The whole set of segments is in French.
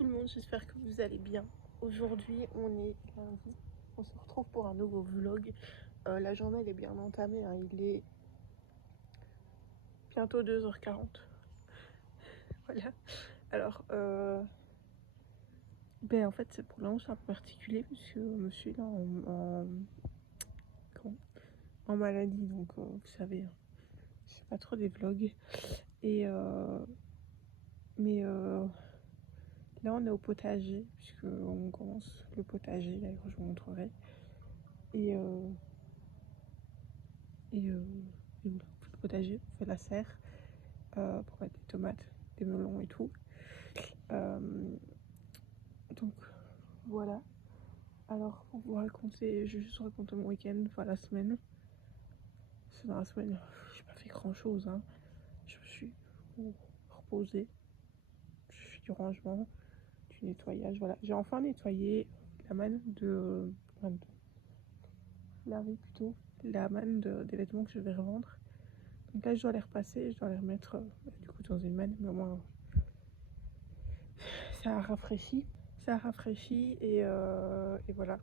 tout le monde, j'espère que vous allez bien. Aujourd'hui on est lundi, on se retrouve pour un nouveau vlog. La journée elle est bien entamée, hein. Il est bientôt 2h40. Voilà. Alors en fait c'est pour l'instant c'est un peu particulier puisque monsieur est là en maladie, donc vous savez, hein, c'est pas trop des vlogs. Et là on est au potager puisque on commence le potager, d'ailleurs je vous montrerai. Et voilà, on fait le potager, on fait la serre pour mettre des tomates, des melons et tout. Donc voilà. Alors pour vous raconter, je vais juste raconter mon week-end, enfin la semaine. C'est dans la semaine, j'ai pas fait grand chose, hein. Je me suis reposée. Je fais du rangement, du nettoyage, voilà. J'ai enfin nettoyé la manne laver plutôt la manne des vêtements que je vais revendre. Donc là je dois les repasser, je dois les remettre du coup dans une manne, mais au moins ça a rafraîchi. Et voilà.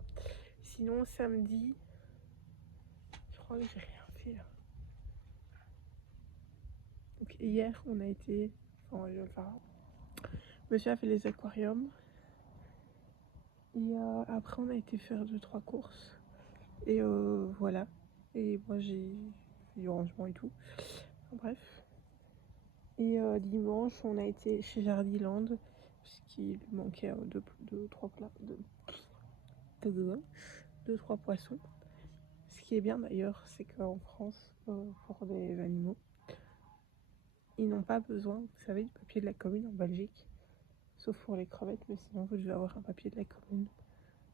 Sinon samedi, je crois que j'ai rien fait là. Donc hier on a été, enfin je vais le faire. Monsieur a fait les aquariums. Et après on a été faire 2-3 courses. Et voilà. Et moi j'ai fait du rangement et tout. Enfin, bref. Et dimanche on a été chez Jardiland puisqu'il lui manquait 2-3 plats, 2-3 poissons. Ce qui est bien d'ailleurs, c'est qu'en France, pour des animaux, ils n'ont pas besoin, vous savez, du papier de la commune en Belgique, sauf pour les crevettes, mais sinon vous devez avoir un papier de la commune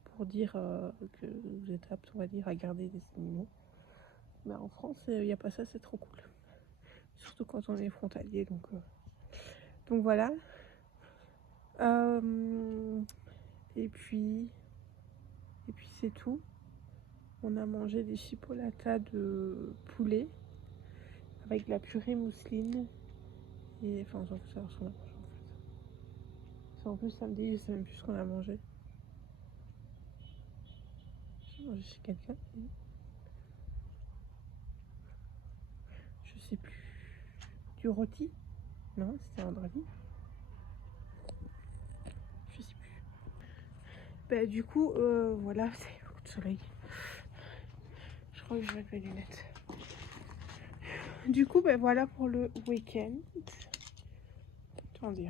pour dire que vous êtes apte, on va dire, à garder des animaux. Mais en France, il n'y a pas ça, c'est trop cool. Surtout quand on est frontalier, donc voilà. Et puis c'est tout. On a mangé des chipolatas de poulet avec de la purée mousseline. Et enfin, on s'en fout, ça ressemble à quoi en fait. C'est en plus samedi, je sais même plus ce qu'on a mangé. J'ai mangé chez quelqu'un. Je sais plus. Du rôti? Non, c'était vendredi. Je sais plus. Bah du coup, voilà, c'est beaucoup de soleil. Je crois que je vais mettre mes lunettes. Du coup, ben voilà pour le week-end. Attendez.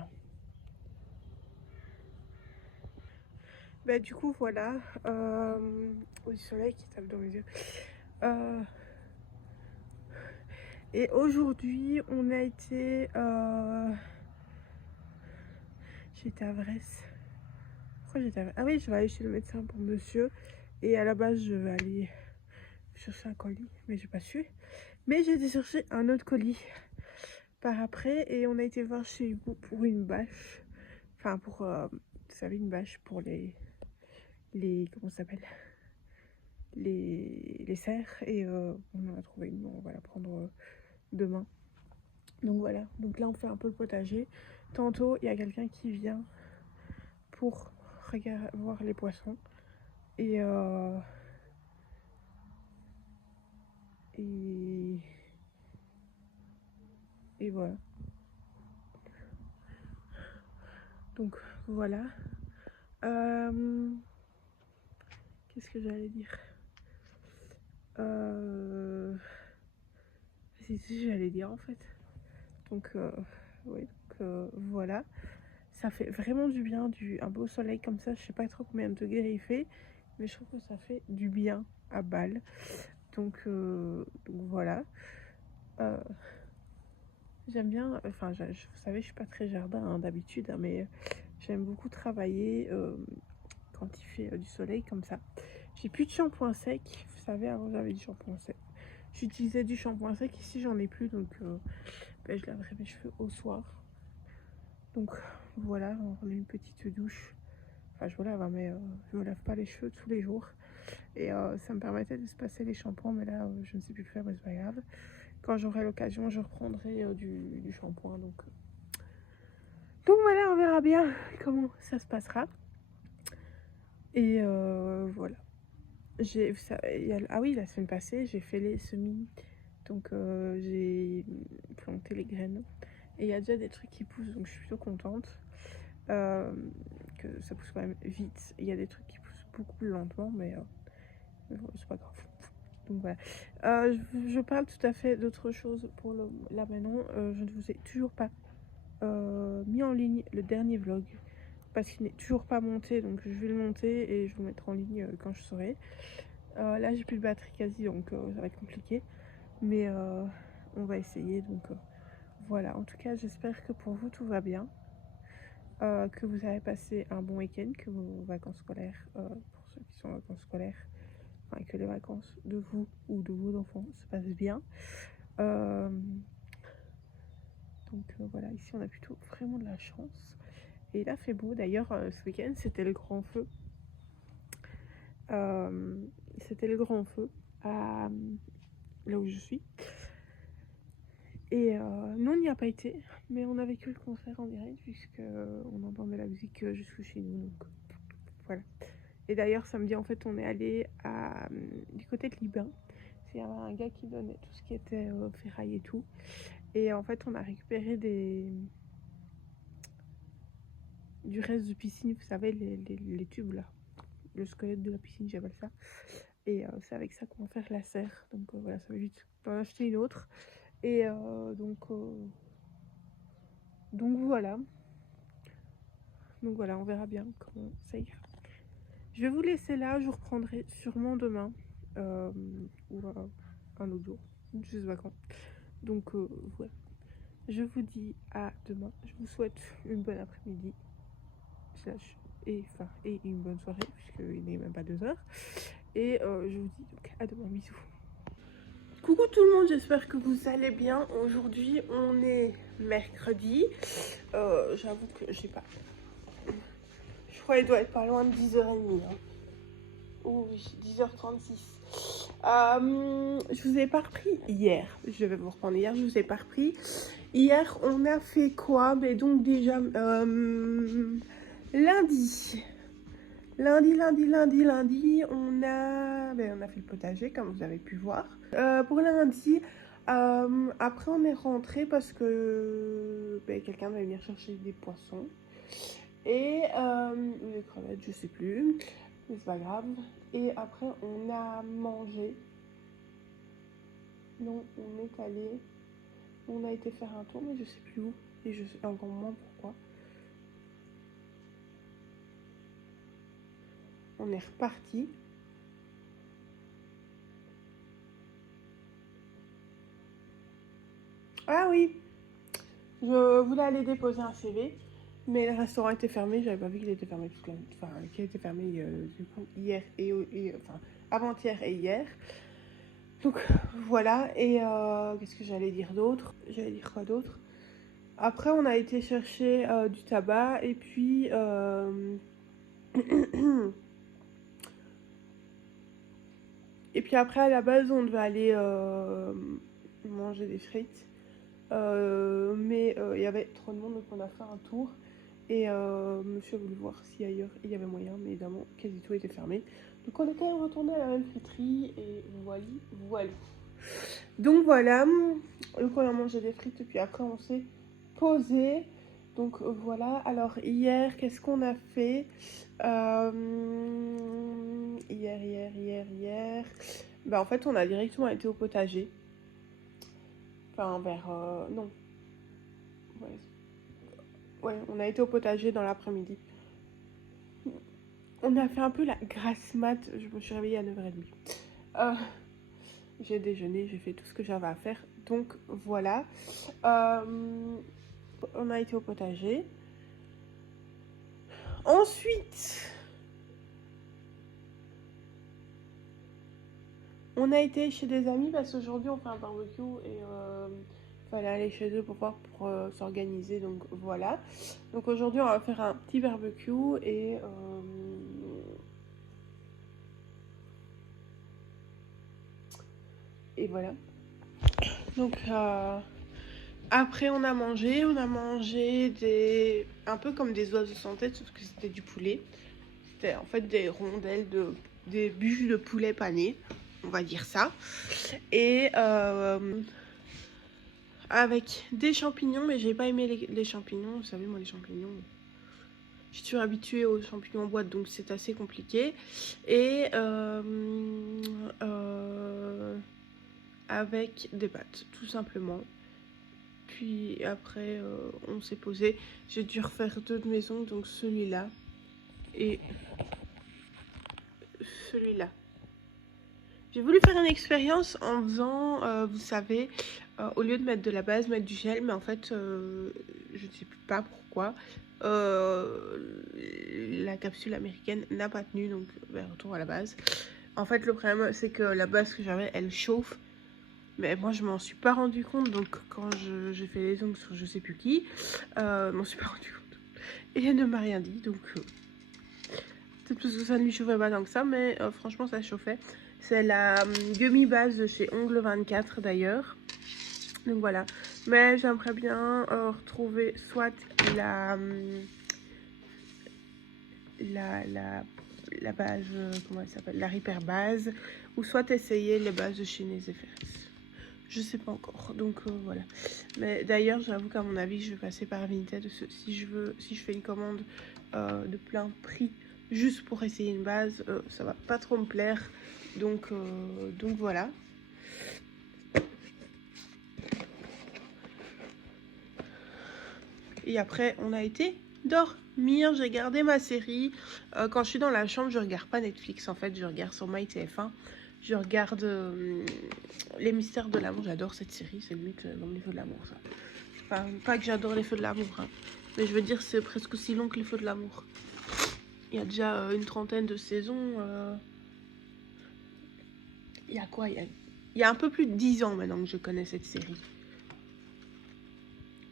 Bah du coup, voilà. Le soleil qui tape dans mes yeux. Et aujourd'hui, on a été... j'étais à Vresse. Pourquoi j'étais à Vresse? Ah oui, je vais aller chez le médecin pour monsieur. Et à la base, je vais aller chercher un colis, mais j'ai pas su. Mais j'ai été chercher un autre colis par après. Et on a été voir chez Hugo pour une bâche. Enfin, pour... vous savez, une bâche pour les comment ça s'appelle, les serres. Et on en a trouvé une, on va la prendre demain. Donc voilà, donc là on fait un peu le potager. Tantôt il y a quelqu'un qui vient pour voir les poissons. Et voilà. Donc voilà. Qu'est-ce que j'allais dire? C'est ce que j'allais dire en fait. Donc oui, donc voilà. Ça fait vraiment du bien, un beau soleil comme ça. Je sais pas trop combien de degrés il fait, mais je trouve que ça fait du bien à Bâle. Donc voilà. J'aime bien, enfin vous savez, je suis pas très jardin hein, d'habitude, hein, mais j'aime beaucoup travailler quand il fait du soleil comme ça. J'ai plus de shampoing sec, vous savez, avant j'avais du shampoing sec. J'utilisais du shampoing sec, ici j'en ai plus, donc je laverai mes cheveux au soir. Donc voilà, on a une petite douche. Enfin je me lave, hein, mais je me lave pas les cheveux tous les jours. Et ça me permettait de se passer les shampoings, mais là je ne sais plus le faire, mais c'est pas grave. Quand j'aurai l'occasion, je reprendrai du shampoing. Donc Donc voilà, on verra bien comment ça se passera. Et voilà. Ah oui, la semaine passée, j'ai fait les semis. Donc j'ai planté les graines. Et il y a déjà des trucs qui poussent, donc je suis plutôt contente. Que ça pousse quand même vite. Il y a des trucs qui poussent beaucoup plus lentement, mais c'est pas grave. Donc voilà. Je parle tout à fait d'autre chose pour là maintenant. Je ne vous ai toujours pas mis en ligne le dernier vlog parce qu'il n'est toujours pas monté, donc je vais le monter et je vous mettrai en ligne quand je saurai. Là j'ai plus de batterie quasi, donc ça va être compliqué, mais on va essayer. Donc voilà, en tout cas j'espère que pour vous tout va bien, que vous avez passé un bon week-end, que vos vacances scolaires, pour ceux qui sont en vacances scolaires, enfin que les vacances de vous ou de vos enfants se passent bien. Donc voilà, ici on a plutôt vraiment de la chance. Et là fait beau, d'ailleurs ce week-end c'était le grand feu. C'était le grand feu à, là où je suis. Et nous on n'y a pas été, mais on a vécu le concert en direct puisque on entendait la musique jusque chez nous. Donc voilà. Et d'ailleurs samedi en fait on est allé du côté de Libin. Il y avait un gars qui donnait tout ce qui était ferraille et tout. Et en fait on a récupéré du reste de piscine, vous savez les tubes là. Le squelette de la piscine, j'appelle ça. Et c'est avec ça qu'on va faire la serre. Donc voilà, ça va vite d'en acheter une autre. Et donc voilà. Donc voilà, on verra bien comment ça ira. Je vais vous laisser là, je vous reprendrai sûrement demain. Ou un autre jour, je sais pas quand. Donc voilà. Je vous dis à demain. Je vous souhaite une bonne après-midi. Et une bonne soirée, puisqu'il n'est même pas 2h. Et je vous dis donc à demain, bisous. Coucou tout le monde, j'espère que vous allez bien. Aujourd'hui on est mercredi. J'avoue que je sais pas. Je crois qu'il doit être pas loin de 10h30. Hein. Oh oui, 10h36. Je vous ai pas repris hier. Je vais vous reprendre hier, je vous ai pas repris. Hier on a fait quoi? Mais donc déjà lundi, on a fait le potager comme vous avez pu voir. Pour lundi, après on est rentré parce que quelqu'un va venir chercher des poissons et des crevettes, je sais plus, mais c'est pas grave. Et après on a mangé. Non, on a été faire un tour, mais je sais plus où et je sais encore moins pourquoi. On est reparti. Ah oui, je voulais aller déposer un CV, mais le restaurant était fermé. J'avais pas vu qu'il était fermé toute la... Enfin, qu'il était fermé du coup hier enfin avant-hier et hier. Donc voilà. Et qu'est-ce que j'allais dire d'autre? J'allais dire quoi d'autre? Après, on a été chercher du tabac et puis et puis après à la base on devait aller manger des frites. Mais il y avait trop de monde, donc on a fait un tour. Et monsieur a voulu voir si ailleurs il y avait moyen, mais évidemment, quasi tout était fermé. Donc on est quand même retourné à la même friterie, et voilà. Donc voilà, donc on a mangé des frites, et puis après on s'est posé. Donc voilà, alors hier, qu'est-ce qu'on a fait? Hier. Bah en fait, on a directement été au potager. Enfin, vers... non. Ouais, on a été au potager dans l'après-midi. On a fait un peu la grasse mat. Je me suis réveillée à 9h30. J'ai déjeuné, j'ai fait tout ce que j'avais à faire. Donc voilà. On a été au potager. Ensuite, on a été chez des amis parce qu'aujourd'hui on fait un barbecue et fallait aller chez eux pour s'organiser. Donc voilà. Donc aujourd'hui on va faire un petit barbecue et voilà. Donc Après on a mangé des... un peu comme des oiseaux sans tête, sauf que c'était du poulet. C'était en fait des rondelles des bûches de poulet pané, on va dire ça. Et avec des champignons, mais j'ai pas aimé les champignons. Vous savez, moi les champignons, je suis habituée aux champignons en boîte, donc c'est assez compliqué. Et avec des pâtes, tout simplement. Puis après, on s'est posé. J'ai dû refaire 2 de maison, donc celui-là et celui-là. J'ai voulu faire une expérience en faisant, vous savez, au lieu de mettre de la base, mettre du gel, mais en fait, je ne sais pas pourquoi. La capsule américaine n'a pas tenu, donc retour à la base. En fait, le problème, c'est que la base que j'avais, elle chauffe. Mais moi, je m'en suis pas rendu compte, donc quand j'ai fait les ongles sur je sais plus qui, je m'en suis pas rendu compte. Et elle ne m'a rien dit, donc peut-être parce que ça ne lui chauffait pas tant que ça, mais franchement, ça chauffait. C'est la Gummy Base de chez Ongle 24 d'ailleurs. Donc voilà. Mais j'aimerais bien retrouver soit la base, comment elle s'appelle, la Repair base, ou soit essayer les bases de chez Nezefers. Je sais pas encore, donc voilà. Mais d'ailleurs, j'avoue qu'à mon avis, je vais passer par Vinted si je fais une commande de plein prix juste pour essayer une base, ça va pas trop me plaire. Donc voilà. Et après, on a été dormir. J'ai regardé ma série. Quand je suis dans la chambre, je regarde pas Netflix. En fait, je regarde sur MyTF1. Je regarde Les Mystères de l'amour. J'adore cette série. C'est limite comme Les Feux de l'amour, ça. Enfin, pas que j'adore Les Feux de l'amour, hein. Mais je veux dire, c'est presque aussi long que Les Feux de l'amour. Il y a déjà une trentaine de saisons. Il y a quoi il y a un peu plus de 10 ans maintenant que je connais cette série.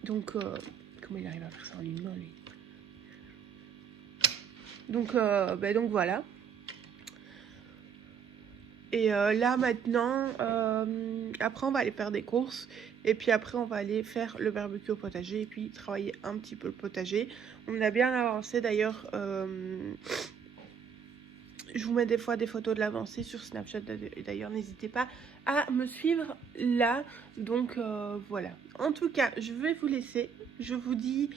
Donc, comment il arrive à faire ça en une main, lui? Donc voilà. Et là maintenant, après on va aller faire des courses. Et puis après on va aller faire le barbecue au potager. Et puis travailler un petit peu le potager. On a bien avancé d'ailleurs. Je vous mets des fois des photos de l'avancée sur Snapchat. D'ailleurs n'hésitez pas à me suivre là. Donc voilà. En tout cas je vais vous laisser. Je vous dis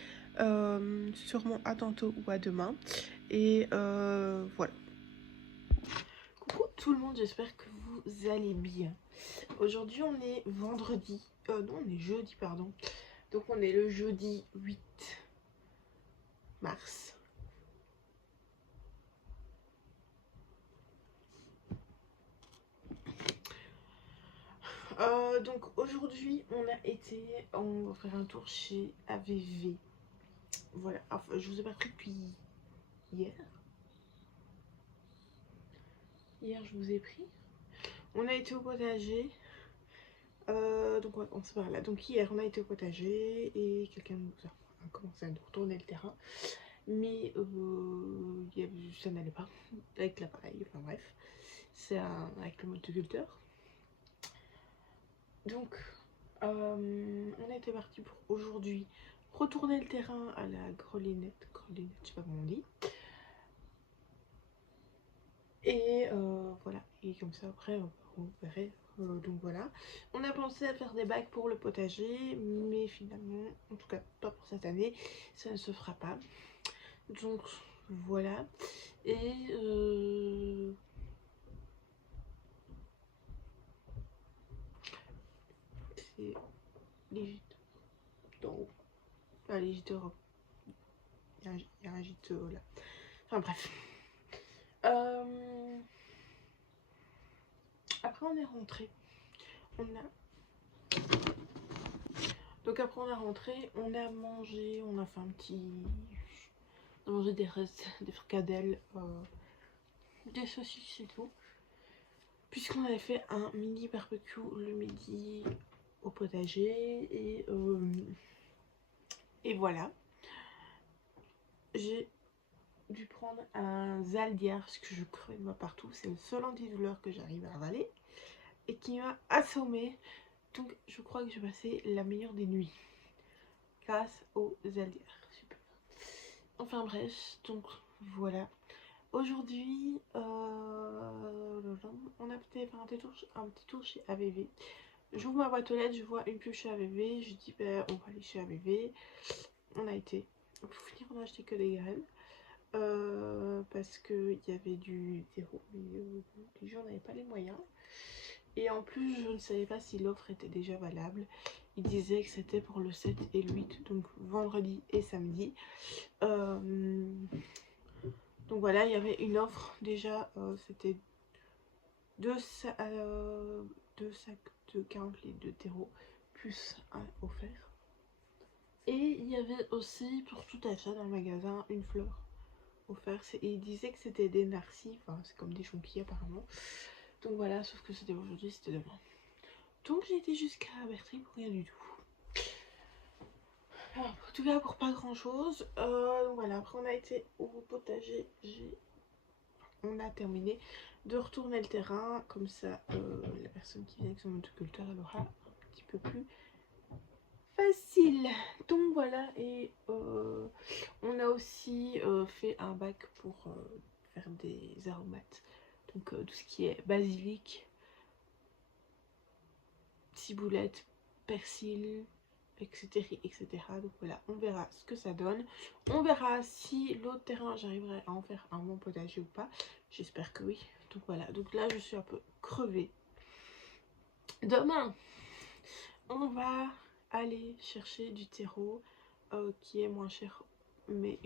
sûrement à tantôt ou à demain. Et voilà. Coucou tout le monde, j'espère que vous allez bien. Aujourd'hui on est vendredi, non on est jeudi pardon. Donc on est le jeudi 8 mars. Donc aujourd'hui on va faire un tour chez AVV. Voilà, enfin, je vous ai pas pris depuis hier. Hier je vous ai pris. On a été au potager. Donc on va commencer par là. Donc hier on a été au potager et quelqu'un nous a commencé à nous retourner le terrain. Mais ça n'allait pas avec l'appareil, enfin bref, c'est avec le motoculteur. Donc on était parti pour aujourd'hui retourner le terrain à la grelinette, je sais pas comment on dit. Et voilà, et comme ça après on verrait. Donc voilà, on a pensé à faire des bacs pour le potager, mais finalement, en tout cas pas pour cette année, ça ne se fera pas. Donc voilà. Et c'est les gîtes d'en haut. Enfin, les gîtes Europe. Il y a un gîte là. Enfin bref. Après on est rentré. Donc après on a rentré, on a mangé, on a fait un petit... On a mangé des restes, des fricadelles, des saucisses et tout. Puisqu'on avait fait un mini barbecue le midi au potager. Et voilà. J'ai dû prendre un Zaldiar parce que je crevais de moi partout. C'est le seul antidouleur que j'arrive à avaler et qui m'a assommé. Donc je crois que j'ai passé la meilleure des nuits grâce aux allières. Super. Enfin bref, donc voilà. Aujourd'hui, on a peut-être fait un petit tour chez AVV. J'ouvre ma boîte aux lettres, je vois une pub chez AVV. Je dis, ben, on va aller chez AVV. On a été. Pour finir, on a acheté que des graines. Parce qu'il y avait du zéro. Mais les gens n'avaient pas les moyens. Et en plus, je ne savais pas si l'offre était déjà valable. Il disait que c'était pour le 7 et le 8, donc vendredi et samedi. Donc voilà, il y avait une offre déjà, c'était deux sacs de 40 litres de terreau, plus un offert. Et il y avait aussi, pour tout achat dans le magasin, une fleur offerte. Et il disait que c'était des narcis, enfin c'est comme des jonquilles apparemment. Donc voilà, sauf que c'était aujourd'hui, c'était demain. Donc j'ai été jusqu'à Bertry pour rien du tout. Alors, en tout cas pour pas grand chose. Donc voilà, après on a été au potager, on a terminé de retourner le terrain, comme ça la personne qui vient avec son motoculteur elle aura un petit peu plus facile. Donc voilà, et on a aussi fait un bac pour faire des aromates, donc tout ce qui est basilic, ciboulette, persil, etc, etc. Donc voilà, on verra ce que ça donne. On verra si l'autre terrain j'arriverai à en faire un bon potager ou pas. J'espère que oui. Donc voilà, donc là je suis un peu crevée. Demain on va aller chercher du terreau qui est moins cher, mais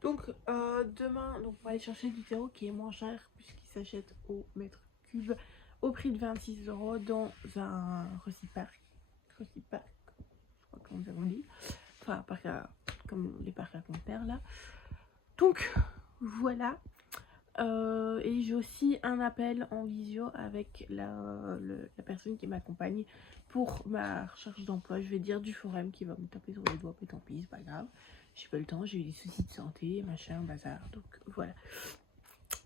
donc demain donc on va aller chercher du terreau qui est moins cher puisqu'il s'achète au mètre cube au prix de 26 € dans un Reciparc, je crois comment on dit, enfin parc à, comme les parcs à conteneurs là. Donc voilà. Et j'ai aussi un appel en visio avec la personne qui m'accompagne pour ma recherche d'emploi. Je vais dire du forum qui va me taper sur les doigts, mais tant pis, c'est pas grave. J'ai pas le temps, j'ai eu des soucis de santé, machin, bazar, donc voilà.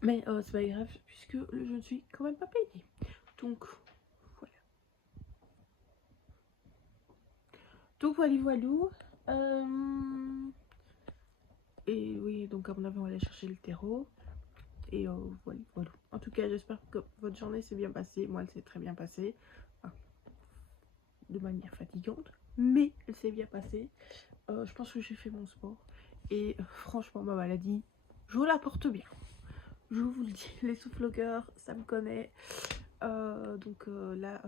Mais c'est pas grave puisque je ne suis quand même pas payée. Donc voilà. Donc voilou. Et oui, donc à mon avis on va aller chercher le terreau. Et voilà. En tout cas, j'espère que votre journée s'est bien passée. Moi, elle s'est très bien passée. Enfin, de manière fatigante. Mais elle s'est bien passée. Je pense que j'ai fait mon sport. Et franchement, ma maladie, je la porte bien. Je vous le dis. Les souffloqueurs, ça me connaît. Donc là,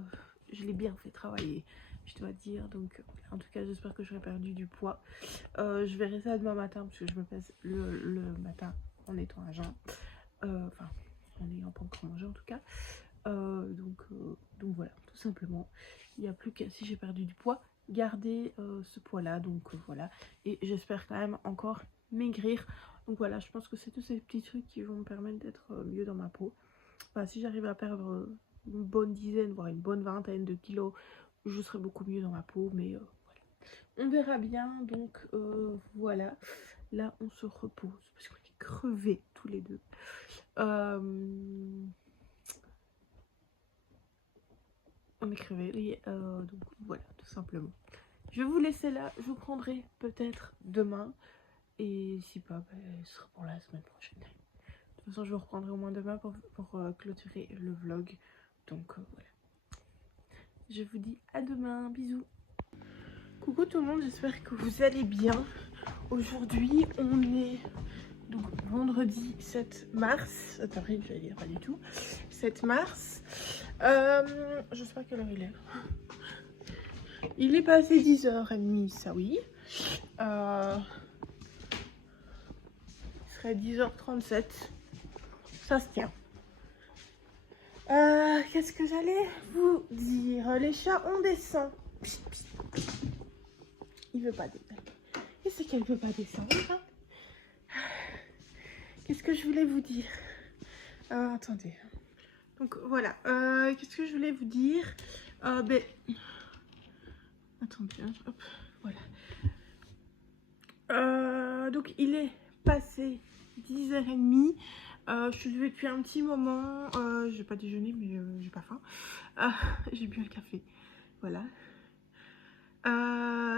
je l'ai bien fait travailler, je dois dire. Donc en tout cas, j'espère que j'aurai perdu du poids. Je verrai ça demain matin parce que je me pèse le matin en étant à jeun. Enfin, en n'ayant pas encore mangé en tout cas. Donc voilà, tout simplement. Il n'y a plus qu'à, si j'ai perdu du poids, garder ce poids là. Donc voilà. Et j'espère quand même encore maigrir. Donc voilà, je pense que c'est tous ces petits trucs qui vont me permettre d'être mieux dans ma peau. Enfin, si j'arrive à perdre une bonne dizaine, voire une bonne vingtaine de kilos, je serai beaucoup mieux dans ma peau. Mais voilà. On verra bien. Donc voilà. Là, on se repose parce qu'on est crevés tous les deux. On est crevés. Donc voilà, tout simplement. Je vais vous laisser là. Je vous prendrai peut-être demain. Et si pas, ce sera pour la semaine prochaine. De toute façon, je vous reprendrai au moins demain pour clôturer le vlog. Donc voilà. Je vous dis à demain. Bisous. Coucou tout le monde, j'espère que vous allez bien. Aujourd'hui, on est donc vendredi 7 mars. Avril, j'allais dire pas du tout. 7 mars. Je sais pas quelle heure il est. Il est passé 10h30, ça oui. Il serait 10h37. Ça se tient. Qu'est-ce que j'allais vous dire? Les chats, on descend. Il veut pas descendre. Et c'est qu'elle veut pas descendre. Hein. Qu'est-ce que je voulais vous dire? Attendez. Donc voilà. Qu'est-ce que je voulais vous dire? Attendez. Hein, hop. Voilà. Donc il est passé 10h30. Je suis levée depuis un petit moment. J'ai pas déjeuné, mais j'ai pas faim. J'ai bu un café. voilà.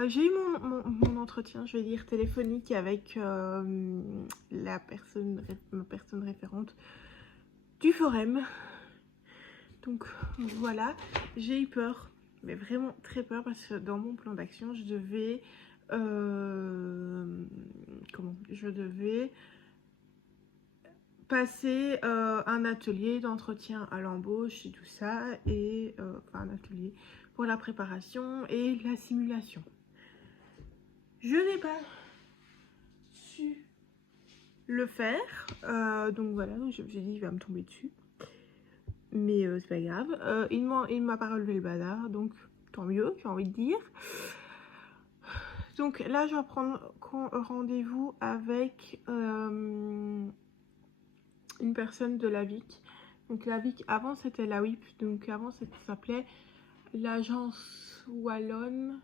J'ai eu mon entretien, je vais dire, téléphonique avec ma personne référente du forum. Donc voilà, j'ai eu peur, mais vraiment très peur, parce que dans mon plan d'action, je devais passer un atelier d'entretien à l'embauche et tout ça, et enfin un atelier pour la préparation et la simulation. Je n'ai pas su le faire, donc voilà, je me suis dit il va me tomber dessus, mais c'est pas grave. Il m'a pas relevé le bazar, donc tant mieux, j'ai envie de dire. Donc là je vais prendre rendez-vous avec une personne de la VIC. Donc la VIC, avant c'était la WIP, donc avant ça s'appelait l'agence wallonne,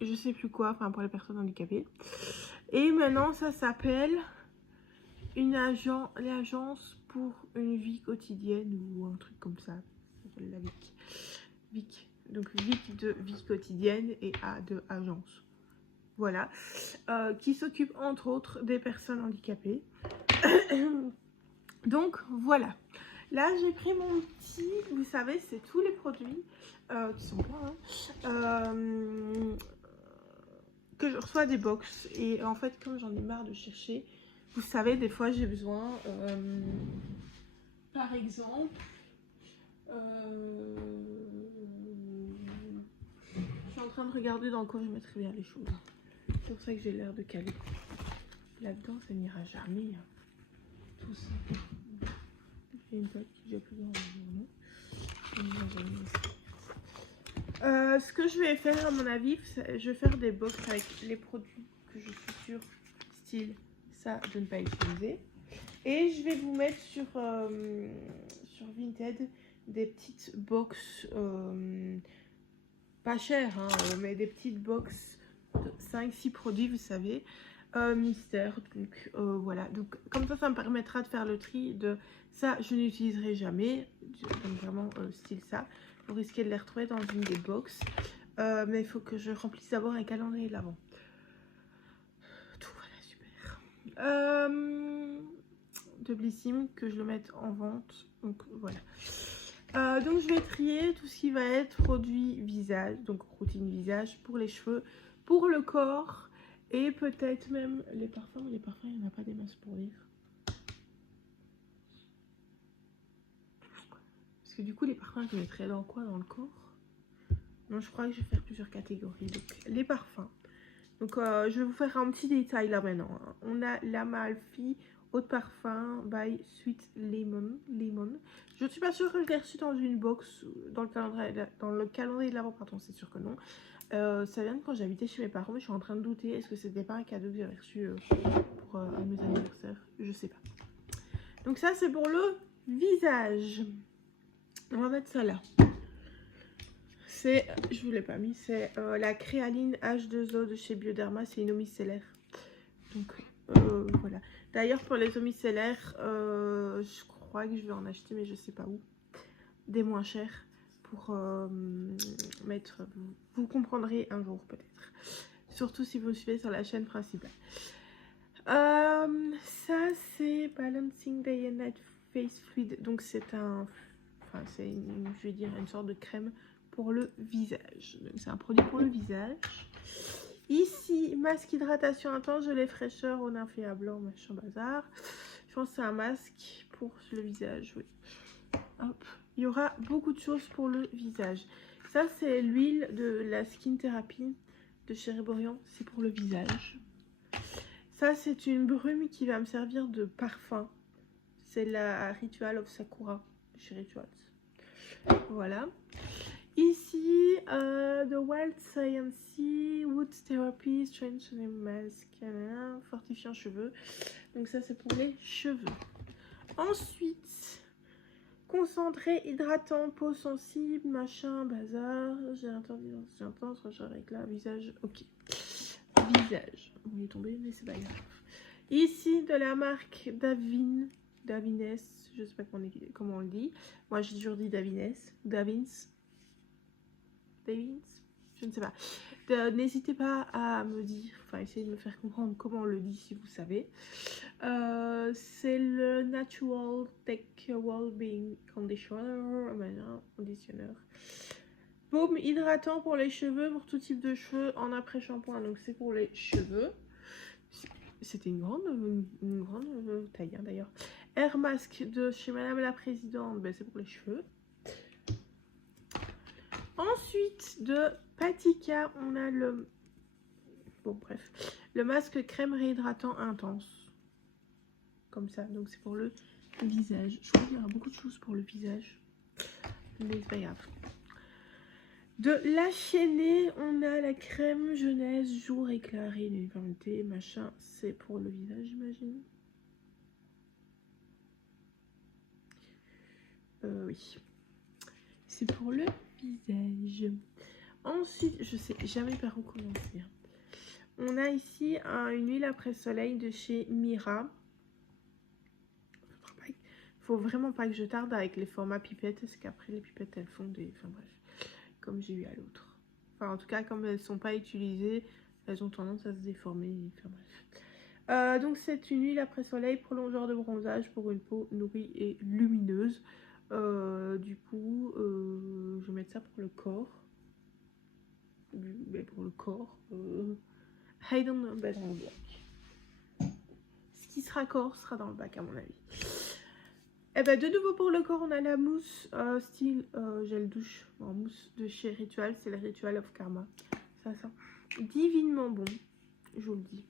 je sais plus quoi, enfin pour les personnes handicapées. Et maintenant ça s'appelle l'agence pour une vie quotidienne ou un truc comme ça. Ça s'appelle la VIC. VIC. Donc VIC de vie quotidienne et A de agence. Voilà. Qui s'occupe entre autres des personnes handicapées. Donc voilà. Là j'ai pris mon petit, vous savez, c'est tous les produits qui sont là, que je reçois des box. Et en fait, comme j'en ai marre de chercher, vous savez, des fois j'ai besoin, par exemple, je suis en train de regarder dans quoi je mettrai bien les choses. C'est pour ça que j'ai l'air de caler. Là-dedans, ça n'ira jamais. Tout ça. J'ai une pote qui j'ai plus dans le journaux. Ce que je vais faire, à mon avis, je vais faire des box avec les produits que je suis sûre, style ça, de ne pas utiliser. Et je vais vous mettre sur Vinted des petites box, pas chères, hein, mais des petites box de 5-6 produits, vous savez, mystère. Donc voilà, donc comme ça me permettra de faire le tri de ça, je n'utiliserai jamais, donc vraiment style ça. Vous risquez de les retrouver dans une des box, mais il faut que je remplisse d'abord un calendrier de l'avant. Tout voilà, super. De Blissim, que je le mette en vente, donc voilà. Donc je vais trier tout ce qui va être produit visage, donc routine visage pour les cheveux, pour le corps, et peut-être même les parfums. Mais les parfums, il n'y en a pas des masses pour dire. Parce que du coup, les parfums, je les mettrai dans quoi? Dans le corps? Non, je crois que je vais faire plusieurs catégories. Donc les parfums. Donc je vais vous faire un petit détail là maintenant. On a l'Amalfi Eau de Parfum by Sweet Lemon. Je ne suis pas sûre que je l'ai reçu dans une box, dans le calendrier de l'avant, pardon, c'est sûr que non. Ça vient de quand j'habitais chez mes parents, mais je suis en train de douter. Est-ce que c'était pas un cadeau que j'avais reçu pour un de mes anniversaires? Je sais pas. Donc ça, c'est pour le visage. On va mettre ça là. C'est, je vous l'ai pas mis, c'est la Créaline H2O de chez Bioderma, c'est une eau micellaire. Donc voilà. D'ailleurs pour les eaux micellaires, je crois que je vais en acheter, mais je sais pas où. Des moins chers pour mettre, vous comprendrez un jour peut-être. Surtout si vous me suivez sur la chaîne principale. Ça c'est Balancing Day and Night Face Fluid. Donc c'est un, enfin c'est je vais dire une sorte de crème pour le visage. C'est un produit pour le visage. Ici, masque hydratation intense, gelée fraîcheur au nymphéa blanc, machin bazar. Je pense que c'est un masque pour le visage, oui. Hop. Il y aura beaucoup de choses pour le visage. Ça, c'est l'huile de la Skin Therapy de chez Réborian. C'est pour le visage. Ça, c'est une brume qui va me servir de parfum. C'est la Ritual of Sakura de chez Rituals. Voilà. Ici, The Wild Science Wood Therapy Strengthening Mask, fortifiant cheveux. Donc ça, c'est pour les cheveux. Ensuite, concentré, hydratant, peau sensible, machin, bazar. J'ai intense, recherche avec là, visage, ok. Visage, on est tombé, mais c'est pas grave. Ici, de la marque Davines, je je sais pas comment on le dit. Moi j'ai toujours dit Davines, je ne sais pas. N'hésitez pas à me dire, enfin essayer de me faire comprendre comment on le dit si vous savez. C'est le Natural Tech Wellbeing Conditioner, conditionneur. Baume hydratant pour les cheveux, pour tout type de cheveux en après-shampoing, donc c'est pour les cheveux. C'était une grande taille hein, d'ailleurs. Air Mask de chez Madame la Présidente, ben, c'est pour les cheveux. Ensuite de Patika, on a le... Bon bref, le masque crème réhydratant intense. Comme ça, donc c'est pour le visage. Je crois qu'il y aura beaucoup de choses pour le visage. Mais c'est pas grave. De La Chaînée, on a la crème jeunesse, jour éclairé, uniformité, machin. C'est pour le visage, j'imagine. Oui. C'est pour le visage. Ensuite, je sais jamais par où commencer. On a ici une huile après soleil de chez Mira. Faut vraiment pas que je tarde avec les formats pipettes, parce qu'après les pipettes elles font des... Enfin bref, comme j'ai eu à l'autre. Enfin en tout cas, comme elles sont pas utilisées, elles ont tendance à se déformer. Enfin bref. Donc c'est une huile après soleil, prolongeur de bronzage pour une peau nourrie et lumineuse. Du coup, je vais mettre ça pour le corps. Mais pour le corps, Hayden dans le bac. Ce qui sera corps sera dans le bac à mon avis. Et ben de nouveau pour le corps, on a la mousse style gel douche en mousse de chez Ritual, c'est le Ritual of Karma. Ça sent divinement bon, je vous le dis.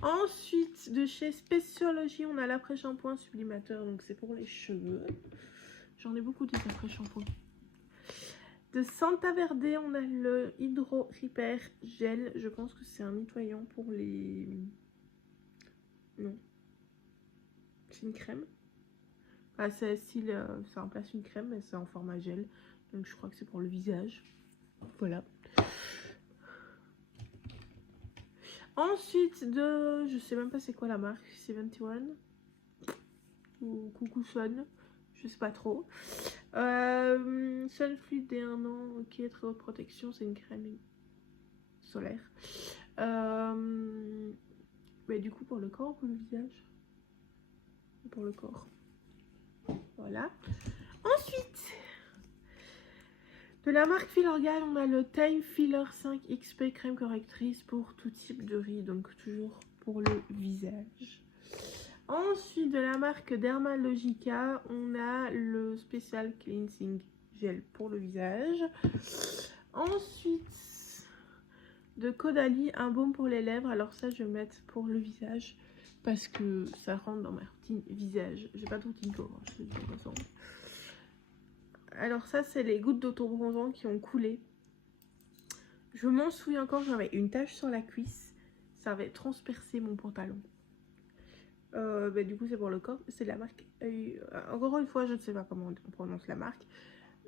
Ensuite, de chez Speciology, on a l'après-shampoing sublimateur, donc c'est pour les cheveux. J'en ai beaucoup des après-shampoings. De Santa Verde, on a le Hydro Repair Gel. Je pense que c'est un nettoyant pour les... Non. C'est une crème. Enfin, c'est style... ça remplace une crème, mais c'est en format gel. Donc je crois que c'est pour le visage. Voilà. Ensuite de... Je sais même pas c'est quoi la marque. 71 ou Coucou Sun. Je sais pas trop. Sunfluid D1 an. Ok, très haute protection. C'est une crème solaire. Mais du coup pour le corps ou pour le visage? Pour le corps. Voilà. Ensuite, de la marque Filorgal, on a le Time Filler 5 XP crème correctrice pour tout type de rides, donc toujours pour le visage. Ensuite, de la marque Dermalogica, on a le Special Cleansing Gel pour le visage. Ensuite, de Caudalie, un baume pour les lèvres. Alors ça, je vais mettre pour le visage parce que ça rentre dans ma routine visage. J'ai pas de routine corps, hein, je te dis de toute façon. Alors ça, c'est les gouttes d'auto-bronzant qui ont coulé. Je m'en souviens encore, j'avais une tache sur la cuisse. Ça avait transpercé mon pantalon. Bah, du coup, c'est pour le corps. C'est la marque... encore une fois, je ne sais pas comment on prononce la marque.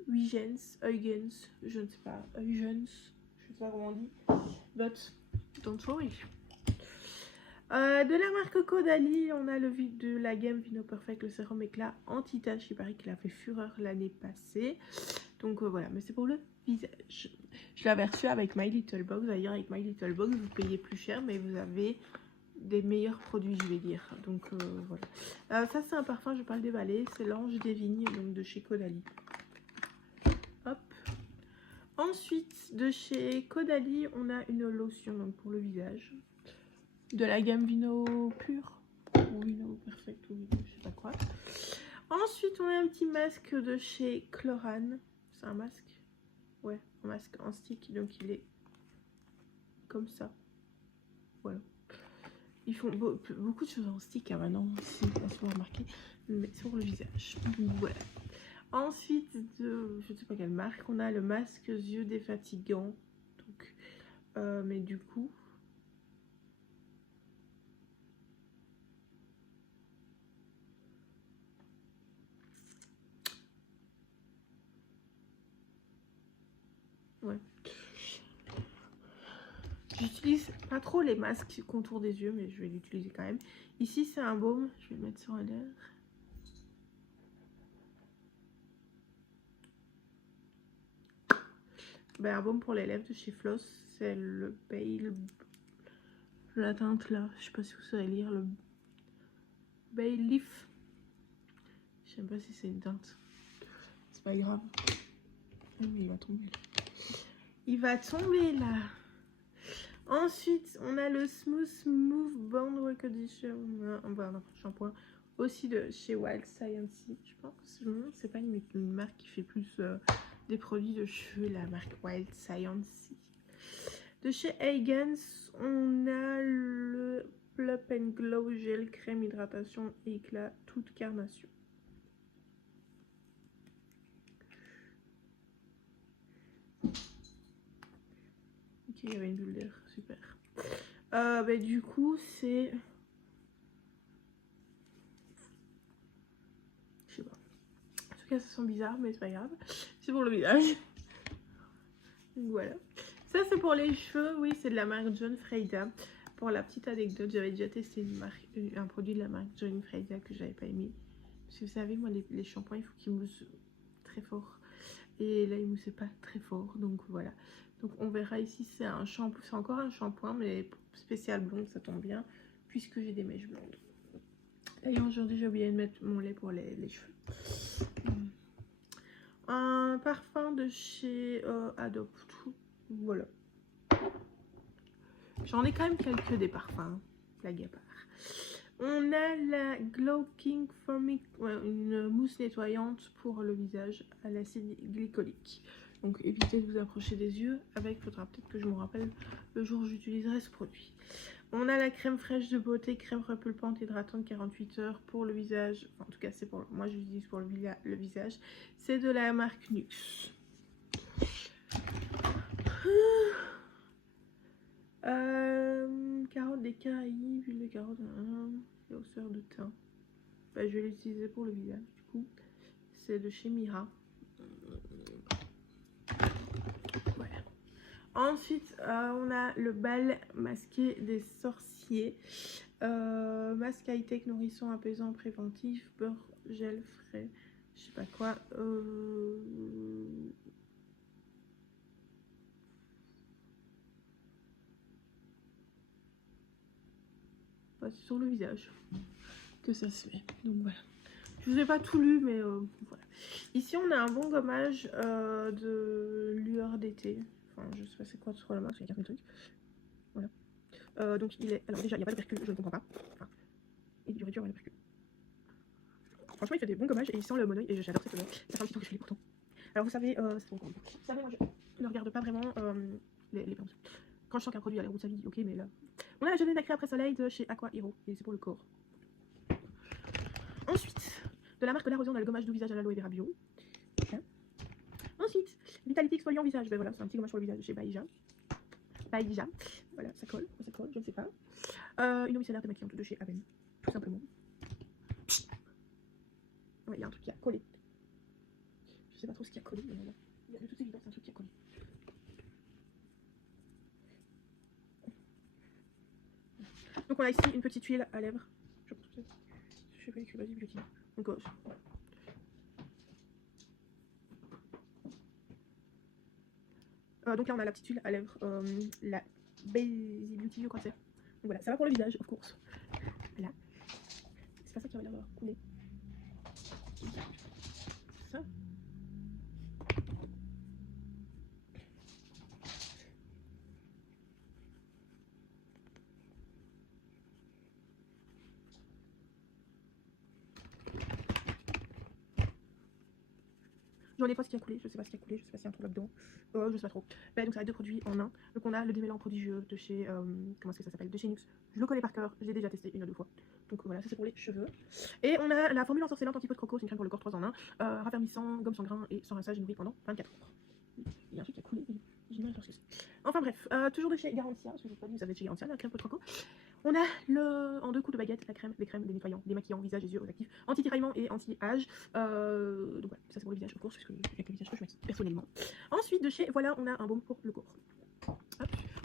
Huygens, je ne sais pas. Huygens, je ne sais pas comment on dit. But, don't worry. De la marque Caudalie, on a le vide de la gamme Vino Perfect, le sérum éclat anti-tache. Il paraît qu'il a fait fureur l'année passée. Donc voilà, mais c'est pour le visage. Je l'avais reçu avec My Little Box. D'ailleurs, avec My Little Box, vous payez plus cher, mais vous avez des meilleurs produits, je vais dire. Donc voilà. Ça, c'est un parfum, je vais pas le déballer. C'est l'Ange des Vignes, donc de chez Caudalie. Hop. Ensuite, de chez Caudalie, on a une lotion donc pour le visage. De la gamme Vino Pur. Ou Vino Perfect, ou Vino, je sais pas quoi. Ensuite, on a un petit masque de chez Chlorane. C'est un masque. Ouais, un masque en stick. Donc, il est comme ça. Voilà. Ils font beaucoup de choses en stick hein, maintenant. Si on se voit remarquer. Mais sur le visage. Voilà. Ensuite, je ne sais pas quelle marque, on a le masque yeux défatigant. Donc, mais du coup... Ouais. J'utilise pas trop les masques contour des yeux, mais je vais l'utiliser quand même. Ici, c'est un baume. Je vais le mettre sur les lèvres. Ben, un baume pour les lèvres de chez Floss. C'est le Pale... La teinte là. Je sais pas si vous savez lire. Le Bay Leaf. Je sais pas si c'est une teinte. C'est pas grave. Mais il va tomber là. Il va tomber là. Ensuite, on a le Smooth Move Bond Recondition. Un shampoing aussi de chez Wild Science. Je pense que c'est pas une marque qui fait plus des produits de cheveux, la marque Wild Science. De chez Hagans, on a le Plump and Glow Gel Crème Hydratation Éclat toute carnation. Ok, il y avait une bulle d'air, super. Bah, du coup, c'est... Je sais pas. En tout cas, ça sent bizarre, mais c'est pas grave. C'est pour le visage. Donc voilà. Ça, c'est pour les cheveux. Oui, c'est de la marque John Frieda. Pour la petite anecdote, j'avais déjà testé un produit de la marque John Frieda que j'avais pas aimé. Parce que vous savez, moi, les shampoings, il faut qu'ils moussent très fort. Et là, il moussait pas très fort. Donc voilà. Donc on verra ici, c'est un shampoing. C'est encore un shampoing, mais spécial blonde, ça tombe bien. Puisque j'ai des mèches blondes. D'ailleurs, aujourd'hui, j'ai oublié de mettre mon lait pour les cheveux. Un parfum de chez Adopt. Voilà. J'en ai quand même quelques des parfums. Blague à part. On a la Glow King Foaming, une mousse nettoyante pour le visage à l'acide glycolique. Donc évitez de vous approcher des yeux avec. Il faudra peut-être que je me rappelle le jour où j'utiliserai ce produit. On a la crème fraîche de beauté, crème repulpante hydratante 48 heures pour le visage. Enfin, en tout cas, c'est pour moi, je l'utilise pour le visage. C'est de la marque NYX. Carotte des Caraïbes, huile de carotte, hausseur de teint. Bah, je vais l'utiliser pour le visage. Du coup, c'est de chez Mira. Voilà. Ensuite, on a le bal masqué des sorciers. Masque high-tech nourrissant, apaisant, préventif, beurre, gel frais, je sais pas quoi. Bah, c'est sur le visage que ça se fait. Donc voilà. Je vous ai pas tout lu, mais voilà. Ici, on a un bon gommage de lueur d'été. Enfin, je sais pas c'est quoi sur la main, parce qu'il y a 40 trucs. Voilà. Donc il est. Alors déjà, il n'y a pas de percule, je ne comprends pas. Enfin, et il aurait dû avoir le percule. Franchement, il fait des bons gommages et il sent le monoeil et j'adore cette couleur. Ça fait un petit temps que je l'ai pourtant. Alors vous savez, moi je ne regarde pas vraiment les pinceaux. Quand je sens qu'un produit a l'air roux de sa vie, ok, mais là. On a la gelée nacrée après soleil de chez Aqua Hero et c'est pour le corps. Ensuite, de la marque La Rosée, on a le gommage du visage à l'aloe vera bio. Okay. Ensuite, Vitality exfoliant visage. Ben voilà, c'est un petit gommage sur le visage de chez Baïja. Baïja. Voilà, ça colle, je ne sais pas. Une eau micellaire démaquillante de chez Aven, tout simplement. Ouais, il y a un truc qui a collé. Je sais pas trop ce qui a collé, mais voilà. Il y a de toute évidence un truc qui a collé. Donc on a ici une petite huile à lèvres. Je pense que je sais pas écrit Basic Beauty. Donc donc là on a la petite huile à lèvres, la Basic Beauty, je crois que c'est. Donc voilà, ça va pour le visage, of course. Voilà. C'est pas ça qui va l'air d'avoir coulé. Ça. J'en ai pas ce qui a coulé, je sais pas ce qui a coulé, je sais pas s'il y a un trou là-dedans, je sais pas trop. Bah, donc ça va être deux produits en un. Donc on a le démêlant prodigieux de chez, comment est-ce que ça s'appelle, de chez NYX. Je le connais par cœur, j'ai déjà testé une ou deux fois. Donc voilà, ça c'est pour les cheveux. Et on a la formule ensorcelante anti-peau de coco, c'est une crème pour le corps 3 en 1, raffermissant, gomme sans grain et sans rinçage nourri pendant 24 heures. Il y a un truc qui a coulé, j'ai mal parce que c'est. Enfin bref, toujours de chez Garantia, parce que je vous pas dit, vous avez de chez Garantia, la crème peau de coco. On a en 2 coups de baguette la crème, les crèmes dénétoyants, démaquillants, visage et yeux aux actifs, anti-tiraillement et anti-âge. Donc voilà, ça c'est pour le visage, of course, puisque c'est avec le visage que je maquille personnellement. Ensuite, de chez, voilà, on a un baume pour le corps. Hop.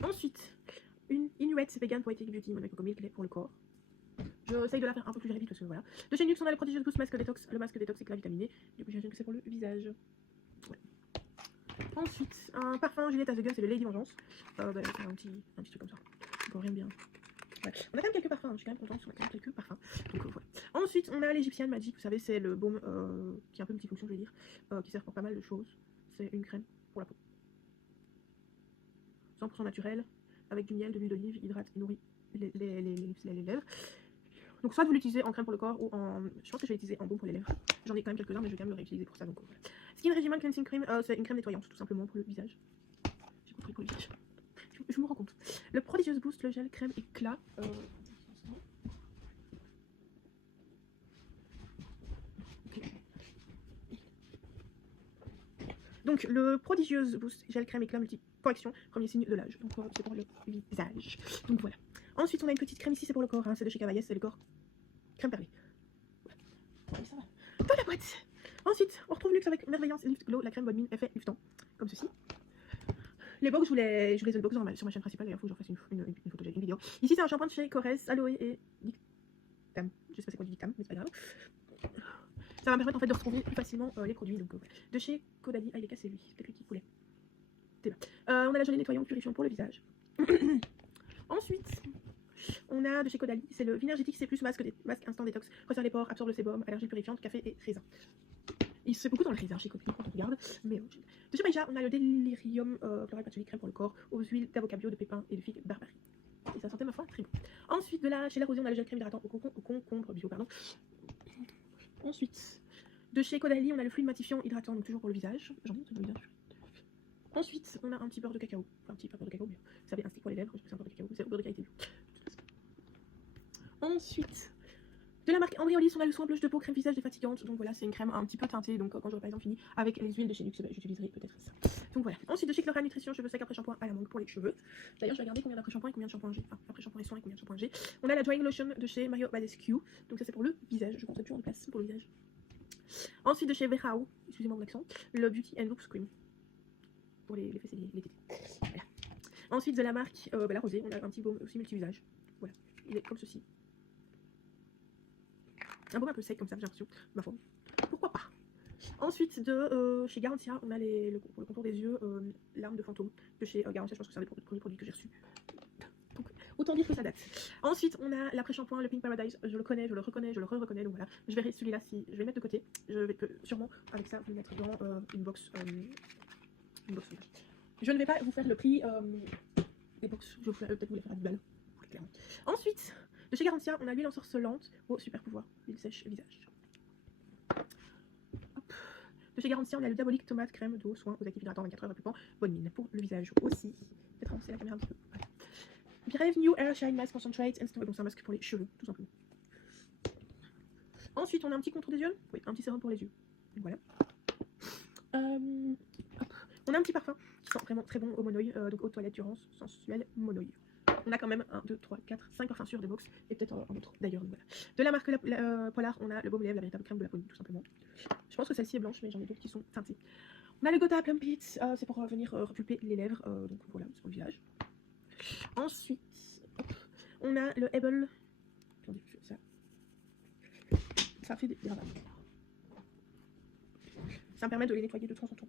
Ensuite, une Inuit Vegan Poetic Beauty Monaco Milk pour le corps. J'essaye de la faire un peu plus vite parce que voilà. De chez NYX, on a le Prodigious Boost Masque Détox. Le masque détox, c'est que la vitamine. Du coup, j'imagine que c'est pour le visage. Ouais. Ensuite, un parfum Juliette Azegel, c'est le Lady Vengeance. C'est un petit truc comme ça. Encore rien de bien. Ouais. On a quand même quelques parfums, hein. Je suis quand même contente, on a quand même quelques parfums. Donc voilà. Ensuite, on a l'Egyptian Magic, vous savez, c'est le baume qui a un peu multifonction, je vais dire, qui sert pour pas mal de choses. C'est une crème pour la peau. 100% naturel, avec du miel, de l'huile d'olive, hydrate et nourrit les lèvres. Donc soit vous l'utilisez en crème pour le corps ou en... Je pense que je vais l'utiliser en baume pour les lèvres. J'en ai quand même quelques-uns mais je vais quand même le réutiliser pour ça. Donc voilà. Skin Regimen Cleansing Cream, c'est une crème nettoyante tout simplement pour le visage. J'ai compris pour le visage. Je me rends compte. Le Prodigious Boost, le gel crème éclat. Donc le Prodigious Boost gel crème éclat multi correction, premier signe de l'âge. Donc c'est pour le visage. Donc voilà. Ensuite on a une petite crème ici, c'est pour le corps, hein. C'est de chez Cavaillès, c'est le corps crème perlée. Oui, ça va. Dans la boîte. Ensuite on retrouve Luxe avec Merveillance Lift Glow, la crème bonne mine effet liftant, comme ceci. Les box, je les unbox sur ma chaîne principale, d'ailleurs il faut que j'en fasse une photo, une vidéo. Ici c'est un shampoing de chez Corès, Aloe et Dictam. Je sais pas c'est quoi du Dictam, mais c'est pas grave. Ça va me permettre en fait de retrouver plus facilement les produits. Donc de chez Caudalie, ah il est cassé lui, c'est peut-être lui qui voulait. C'est bien. On a la gelée nettoyante purifiante pour le visage. Ensuite, on a de chez Caudalie, c'est le Vinergétique C+, masque instant détox, resserre les pores, absorbe le sébum, allergie purifiante, café et raisin. Il se fait beaucoup dans le raisin chez Caudalie quand on regarde, mais de chez Maïja, on a le Delirium Floral Patchouli crème pour le corps, aux huiles d'avocat bio, de pépins et de figues barbarie. Et ça sentait ma foi très bon. Ensuite, chez La Rosée, on a le gel crème hydratant au concombre bio, pardon. Ensuite, de chez Caudalie, on a le fluide matifiant hydratant, donc toujours pour le visage. J'en ai pour le visage. Ensuite, on a un petit beurre de cacao. Enfin, un petit beurre de cacao, mais vous savez, un stick pour les lèvres, je sais que c'est un beurre de cacao, c'est au beurre de qualité bio. Ensuite, de la marque Embryolisse, on a le soin blush de peau crème visage défatigante. Donc voilà, c'est une crème un petit peu teintée. Donc quand j'aurai par exemple fini avec les huiles de chez NYX, j'utiliserai peut-être ça. Donc voilà. Ensuite, de chez Chlorane Nutrition, cheveux secs après shampoing à la mangue pour les cheveux. D'ailleurs, je vais regarder combien d'après shampoing et combien de shampoing j'ai. Enfin, après shampoing et soin et combien de shampoing j'ai. On a la Drying Lotion de chez Mario Badescu. Donc ça, c'est pour le visage. Je compte toujours en place pour le visage. Ensuite, de chez Verao, excusez-moi mon accent, le Beauty and Looks Cream. Pour les fesses et les tétés. Voilà. Ensuite, de la marque La Rosée, on a un petit baume aussi multi-visage. Voilà. Il est comme ceci. Un baume un peu sec comme ça, j'ai l'impression, ma foi. Pourquoi pas. Ensuite, de chez Garantia, on a pour le contour des yeux, l'arme de fantôme. De chez Garantia, je pense que c'est un des premiers produits que j'ai reçus. Donc, autant dire que ça date. Ensuite, on a l'après-shampoing, le Pink Paradise. Je le connais, je le reconnais, je le re-reconnais. Donc voilà, je verrai celui-là si je vais le mettre de côté. Je vais sûrement, avec ça, vous le mettre dans une box. Je ne vais pas vous faire le prix des box. Je vais peut-être vous les faire à 10 balles. Clairement. Ensuite, de chez Garantia, on a l'huile ensorcelante au super pouvoir, l'huile sèche visage. Hop. De chez Garantia, on a le diabolique tomate crème d'eau soin aux actifs hydratants 24 heures plus bonne mine pour le visage aussi. Peut-être avancer la caméra un petit peu. Voilà. Bref, New Air Shine Mask Concentrate and donc c'est un masque pour les cheveux, tout simplement. Ensuite, on a un petit contour des yeux, oui, un petit sérum pour les yeux. Voilà. On a un petit parfum qui sent vraiment très bon au monoï, donc aux toilettes Durance sensuel monoï. On a quand même 1, 2, 3, 4, 5 parfums sur des box et peut-être un autre d'ailleurs. Voilà. De la marque Polar, on a le baume lèvres, la véritable crème de la peau, tout simplement. Je pense que celle-ci est blanche, mais j'en ai d'autres qui sont teintées. On a le Gotha Plum Pits, c'est pour venir repulper les lèvres, donc voilà, c'est pour le visage. Ensuite, on a le Hebel. Attendez, ça fait des ravages. Ça me permet de les nettoyer de temps en temps.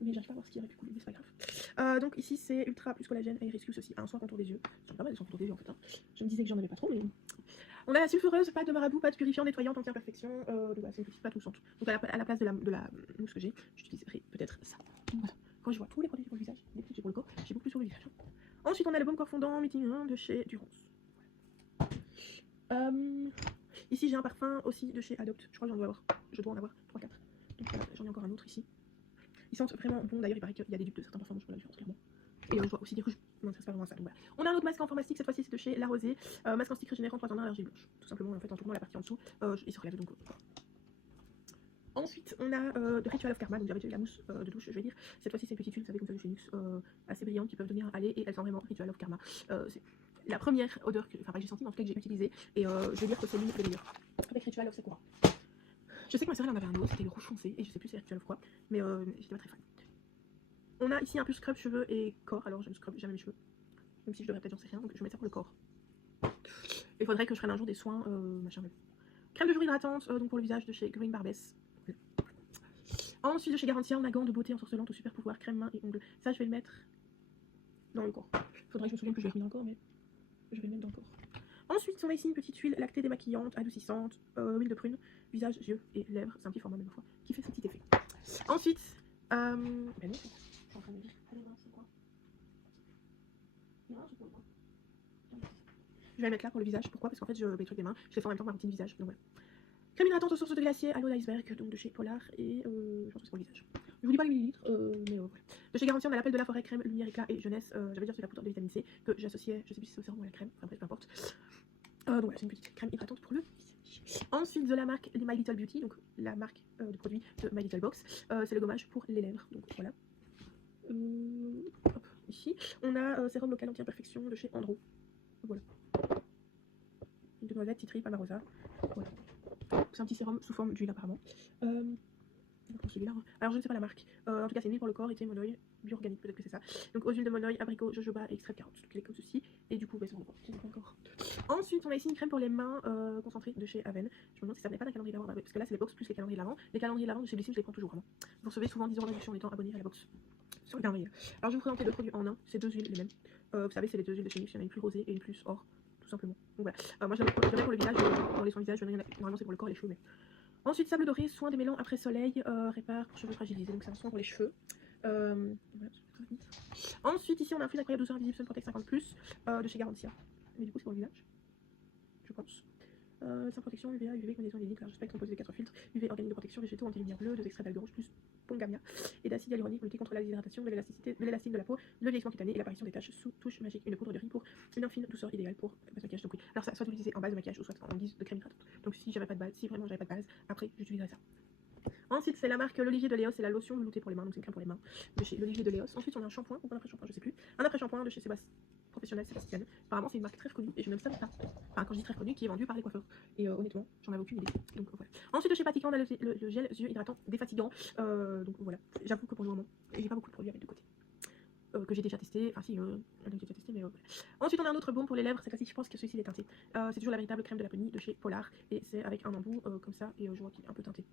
Mais j'arrive pas à voir ce qui aurait pu couler, mais c'est pas grave. Donc ici c'est Ultra plus collagène et Rescue aussi, un soin contour des yeux. J'en ai pas mal de soins contour des yeux en fait. Hein. Je me disais que j'en avais pas trop, mais. On a la sulfureuse, pâte de marabout, pâte purifiante, nettoyante, entière perfection. Voilà, c'est une petite pâte moussante. Donc à la place de la mousse que j'ai, j'utiliserai peut-être ça. Donc voilà. Quand je vois tous les produits pour le visage, les petits pour le corps, j'ai beaucoup plus sur le visage. Ensuite on a le baume corps fondant Meeting 1 de chez Durance. Voilà. Ici j'ai un parfum aussi de chez Adopt. Je crois que je dois en avoir 3-4. Donc voilà, j'en ai encore un autre ici. Ils sentent vraiment bon, d'ailleurs il paraît qu'il y a des dupes de certains parfums, je vois la différence clairement. Et je vois aussi des rouges, non c'est pas vraiment ça. Donc voilà. On a un autre masque en format stick, cette fois-ci c'est de chez La Rosée. Masque en stick régénérant 3 en 1 allergie blanche. Tout simplement en fait en tournant la partie en dessous, il se relève donc. Ensuite on a de Ritual of Karma, donc j'avais la mousse de douche je vais dire. Cette fois-ci c'est une petite huile, vous savez comme ça de chez NYX, assez brillante qui peuvent donner un aller et elle sent vraiment Ritual of Karma. C'est la première odeur que j'ai sentie, en tout cas que j'ai utilisée. Et je vais dire que c'est l'une des meilleures. Avec Ritual of Sakura. Je sais que ma soeur elle en avait un autre, c'était le rouge foncé, et je sais plus si c'est Ritual of quoi, mais j'étais pas très fan. On a ici un peu scrub cheveux et corps, alors je ne scrub jamais mes cheveux. Même si je devrais peut-être, j'en sais rien, donc je vais mettre ça pour le corps. Il faudrait que je prenne un jour des soins, machin. Crème de jour hydratante, donc pour le visage de chez Green Barbess. Ensuite de chez Garantia, on a gants de beauté ensorcelante au super pouvoir, crème main et ongles. Ça je vais le mettre dans le corps. Faudrait que je me souvienne que je l'ai remis dans le corps, mais je vais le mettre dans le corps. Ensuite, on a ici une petite huile lactée démaquillante, adoucissante, huile de prune, visage, yeux et lèvres. C'est un petit format même fois qui fait son petit effet. Ensuite, ben non, je suis en train de dire. Allez, non, c'est quoi? Non, c'est pour le coin. Je vais le mettre là pour le visage. Pourquoi? Parce qu'en fait, je mets le truc des mains. Je les fais en même temps que ma routine visage. Donc voilà. Crème hydratante aux sources de glacier à l'eau d'iceberg, donc de chez Polar, et je pense que c'est pour le visage. Je vous dis pas le millilitre, mais voilà. De chez Garantia, on a l'appel de la forêt, crème, lumière, éclat et jeunesse. J'avais déjà reçu la poudre de vitamine C que j'associais, je sais plus si c'est au sérum ou à la crème, enfin bref, peu importe. Donc voilà, c'est une petite crème hydratante pour le visage. Ensuite, de la marque My Little Beauty, donc la marque de produit de My Little Box, c'est le gommage pour les lèvres, donc voilà. Hop, ici, on a sérum local anti-imperfection de chez Andro. Voilà. Une de noisette, citri, palmarosa. Voilà. C'est un petit sérum sous forme d'huile apparemment. Celui-là, hein. Alors je ne sais pas la marque. En tout cas, c'est une huile pour le corps et c'est monoï bio-organique, peut-être que c'est ça. Donc aux huiles de monoï, abricot, jojoba et extrait de carotte. Donc il est comme ceci. Et du coup, c'est bon encore. Ensuite, on a ici une crème pour les mains concentrée de chez Aven. Je me demande si ça venait pas d'un calendrier d'avant. Parce que là, c'est les box plus les calendriers d'avant. Les calendriers d'avant de chez Blissim, je les prends toujours vraiment. Vous recevez souvent 10 € de réduction en étant abonné à la box sur le calendrier. Alors je vais vous présenter deux produits en un. C'est deux huiles les mêmes. Vous savez, c'est les deux huiles de chez Nix. Il y en a une plus rosée et une plus or. Tout simplement. Donc voilà. Moi, je l'avais pour le visage, dans les soins visage. Normalement, c'est pour le corps et les cheveux. Mais... Ensuite, sable doré, soin des mélans après soleil, répare pour cheveux fragilisés. Donc c'est un soin pour les cheveux. Voilà, ensuite, ici, on a un fil incroyable douceur invisible Sun Protect 50+, de chez Garantia. Mais du coup, c'est pour le visage, je pense. Sans protection UVA, UV, combinaison inédite, large spectre composé de 4 filtres, UV organique de protection, végétaux, anti-lumière bleue, 2 extraits d'algues rouges plus pongamia et d'acide hyaluronique pour lutter contre la déshydratation, de l'élastine de la peau, le vieillissement cutané et l'apparition des taches sous touche magique. Une poudre de riz pour une infime douceur idéale pour base de maquillage. Donc oui, alors ça soit utilisé en base de maquillage ou soit en guise de crème hydratante. Donc si j'avais pas de base, si vraiment j'avais pas de base, après j'utiliserais ça. Ensuite, c'est la marque l'Olivier de Léos, c'est la lotion veloutée pour les mains, donc c'est une crème pour les mains de chez l'Olivier de Léos. Ensuite, on a un shampoing, ou un après-shampoing, je sais plus. Un après-shampoing de chez Professionnel Sébastien. Apparemment, c'est une marque très reconnue et je ne savais pas. Enfin, quand je dis très reconnue, qui est vendue par les coiffeurs. Et honnêtement, j'en avais aucune idée. Donc voilà. Ensuite, de chez Patican, on a le gel yeux hydratant défatigant. Donc voilà. J'avoue que pour le moment, j'ai pas beaucoup de produits à mettre de côté. Que j'ai déjà testé. Enfin, si, j'ai déjà testé, mais voilà. Ensuite, on a un autre baume pour les lèvres. Cette fois-ci, je pense que celui-ci est teinté. C'est toujours la véritable crème de la Laponie de chez Polar. Et c'est avec un embout comme ça. Et je vois qu'il est un peu teinté.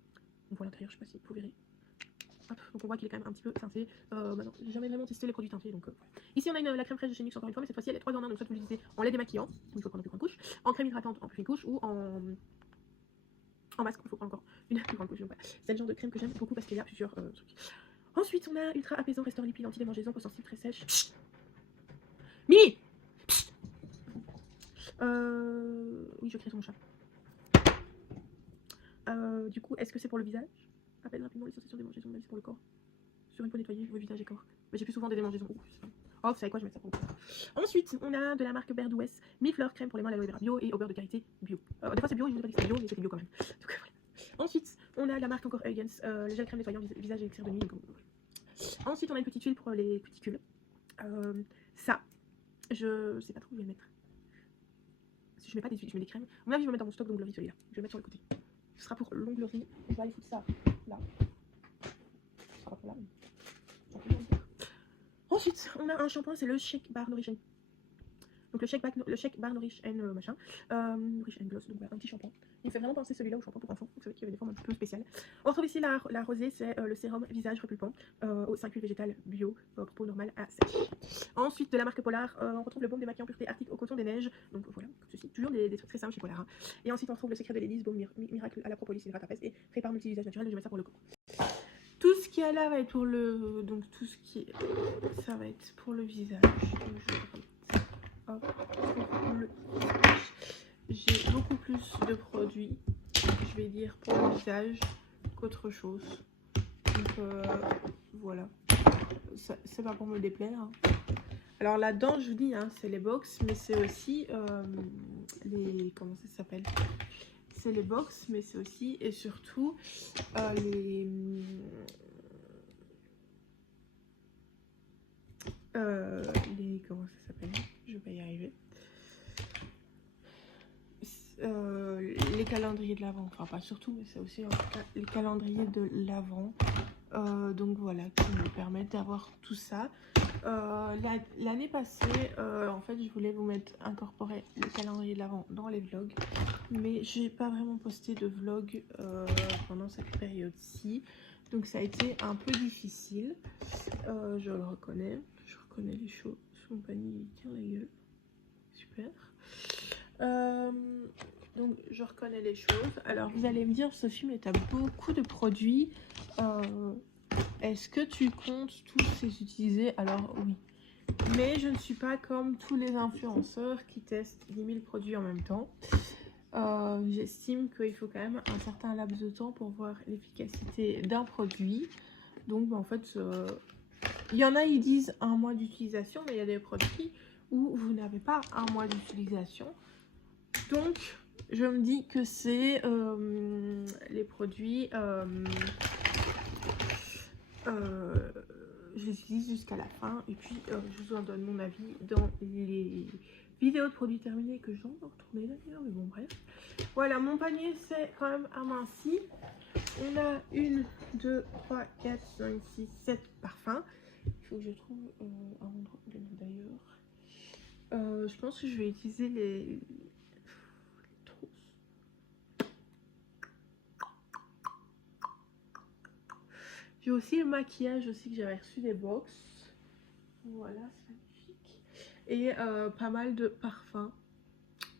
On voit l'intérieur, je sais pas si vous verrez. Hop, donc on voit qu'il est quand même un petit peu teinté. Non, j'ai jamais vraiment testé les produits teintés, donc voilà. Ici on a la crème fraîche de chez NYX encore une fois, mais cette fois-ci elle est 3 en 1, donc soit vous l'utilisez en lait démaquillant, donc il faut prendre une plus grande couche, en crème hydratante en plus une couche, ou en masque, il faut prendre encore une plus grande couche. Donc voilà, c'est le genre de crème que j'aime beaucoup parce qu'il y a plusieurs trucs. Ensuite on a ultra apaisant, restaure lipide, anti-démangeaison, peau sensible très sèche. Mimi. Oui, je crie sur mon chat. Du coup, est-ce que c'est pour le visage? Appelle rapidement les sensations de démangeaison, même si pour le corps. Sur une peau nettoyée, vos visage et corps. Mais j'ai plus souvent des démangeaisons. Oh, vous savez quoi, je vais mettre ça pour le corps. Ensuite, on a de la marque Berdoues, mi-fleur crème pour les mains, l'aloe vera bio et au beurre de karité bio. Des fois c'est bio, je ne sais pas si c'est bio, mais c'était bio quand même. Donc voilà. Ensuite, on a la marque encore Huygens, le gel crème nettoyant visage et élixir de nuit. Donc, voilà. Ensuite, on a une petite huile pour les cuticules. Ça, je sais pas trop où je vais le mettre. Si je mets pas des huiles, je mets des crèmes. À mon avis, je vais mettre dans mon stock d'onglerie celui-là. Je vais le mettre sur le côté. Ce sera pour l'onglerie. Je vais aller foutre ça là. Ce sera pour là. Ensuite, on a un shampoing, c'est le Shake Bar Nourish. Donc le Shake Bar Nourish machin. Nourish Gloss, donc voilà, un petit shampoing. Il me fait vraiment penser celui-là au shampoing pour enfants. Vous savez qu'il y avait des formes un petit peu spéciales. On retrouve ici la rosée, c'est le sérum visage repulpant au 5 huiles végétales bio, peau normale à sèche. Ensuite, de la marque Polar, on retrouve le baume démaquillant pureté arctique au coton des neiges. Donc voilà, comme ceci. Toujours des trucs très simples chez Polar. Hein. Et ensuite, on retrouve le secret de l'hélice, baume miracle à la propolis, hydrate à peste et prépare multi-visage naturel. Je vais mettre ça pour le corps. Tout ce qui est là va être pour le... Donc tout ce qui est... Ça va être pour le visage. Hop, pour le visage. J'ai beaucoup plus de produits, je vais dire, pour le visage qu'autre chose. Donc voilà. C'est pas pour me déplaire. Hein. Alors là-dedans, je vous dis, hein, c'est les box, mais c'est aussi les... Comment ça s'appelle? C'est les box, mais c'est aussi et surtout les comment ça s'appelle, je vais pas y arriver, les calendriers de l'Avent, enfin pas surtout, mais c'est aussi en tout cas les calendriers de l'Avent Donc voilà, qui me permettent d'avoir tout ça. L'année passée, en fait, je voulais vous mettre incorporer le calendrier de l'Avent dans les vlogs, mais j'ai pas vraiment posté de vlog pendant cette période-ci, donc ça a été un peu difficile. Je le reconnais, je reconnais les choses. Mon panier il tient la gueule, super. Donc je reconnais les choses. Alors vous allez me dire, Sophie, mais tu as beaucoup de produits. Est-ce que tu comptes tous les utiliser? Alors oui. Mais je ne suis pas comme tous les influenceurs qui testent 10 000 produits en même temps. J'estime qu'il faut quand même un certain laps de temps pour voir l'efficacité d'un produit. Donc en fait, il y en a, ils disent 1 mois d'utilisation, mais il y a des produits où vous n'avez pas 1 mois d'utilisation. Donc, je me dis que c'est les produits, je les utilise jusqu'à la fin. Et puis, je vous en donne mon avis dans les vidéos de produits terminés que je vais retourner d'ailleurs. Mais bon, bref. Voilà, mon panier, c'est quand même aminci. On a 1, 2, 3, 4, 5, 6, 7 parfums. Il faut que je trouve un endroit où les mettre d'ailleurs. Je pense que je vais utiliser les trousses. J'ai aussi le maquillage aussi que j'avais reçu des box. Voilà, c'est magnifique. Et pas mal de parfums.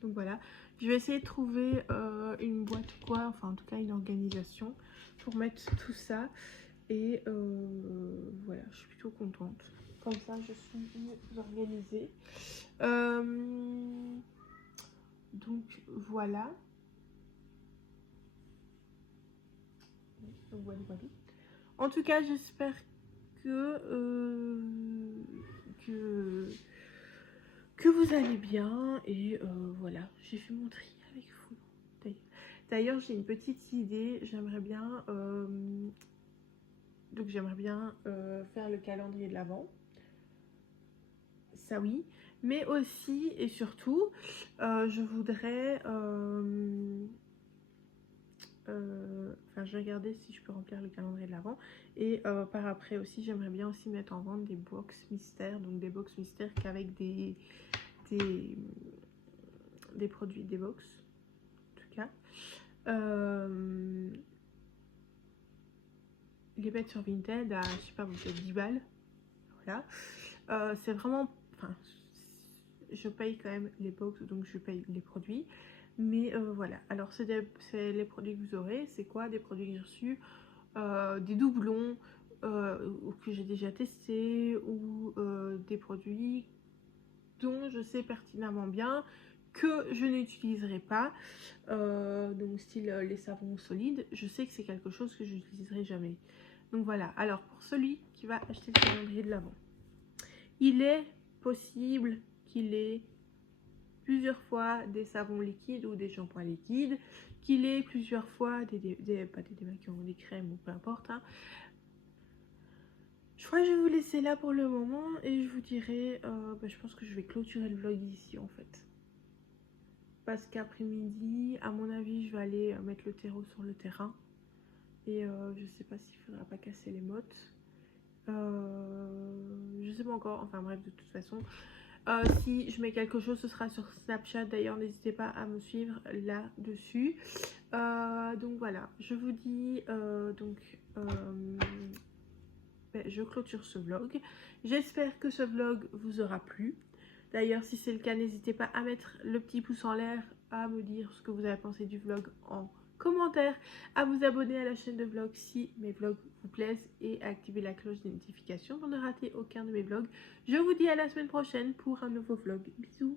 Donc voilà. Je vais essayer de trouver une boîte ou quoi, enfin en tout cas une organisation pour mettre tout ça. Et voilà, je suis plutôt contente. Comme ça, je suis mieux organisée. Donc voilà. Donc, voilà. En tout cas, j'espère que vous allez bien. Et voilà, j'ai fait mon tri avec vous. D'ailleurs, j'ai une petite idée. J'aimerais bien... Donc j'aimerais bien faire le calendrier de l'Avent. Ça oui. Mais aussi et surtout, je voudrais... Enfin, je vais regarder si je peux remplir le calendrier de l'Avent. Et par après aussi, j'aimerais bien aussi mettre en vente des box mystères. Donc des box mystères qu'avec des produits, des box. En tout cas. Les mettre sur Vinted à, je sais pas, vous faites 10 balles. Voilà. C'est vraiment... Enfin, je paye quand même les box, donc je paye les produits. Mais voilà. Alors, c'est les produits que vous aurez. C'est quoi? Des produits que j'ai reçus. Des doublons que j'ai déjà testés. Ou des produits dont je sais pertinemment bien que je n'utiliserai pas. Donc, style les savons solides. Je sais que c'est quelque chose que je n'utiliserai jamais. Donc voilà, alors pour celui qui va acheter le calendrier de l'Avent, il est possible qu'il ait plusieurs fois des savons liquides ou des shampoings liquides, qu'il ait plusieurs fois pas des démaquillants, des crèmes ou peu importe. Hein. Je crois que je vais vous laisser là pour le moment et je vous dirai, je pense que je vais clôturer le vlog ici en fait. Parce qu'après-midi, à mon avis, je vais aller mettre le terreau sur le terrain. Et je sais pas s'il faudra pas casser les mottes. Je sais pas encore, enfin bref, de toute façon. Si je mets quelque chose, ce sera sur Snapchat. D'ailleurs, n'hésitez pas à me suivre là-dessus. Donc voilà, je vous dis, je clôture ce vlog. J'espère que ce vlog vous aura plu. D'ailleurs, si c'est le cas, n'hésitez pas à mettre le petit pouce en l'air, à me dire ce que vous avez pensé du vlog en commentaire, à vous abonner à la chaîne de vlog si mes vlogs vous plaisent et à activer la cloche des notifications pour ne rater aucun de mes vlogs. Je vous dis à la semaine prochaine pour un nouveau vlog. Bisous!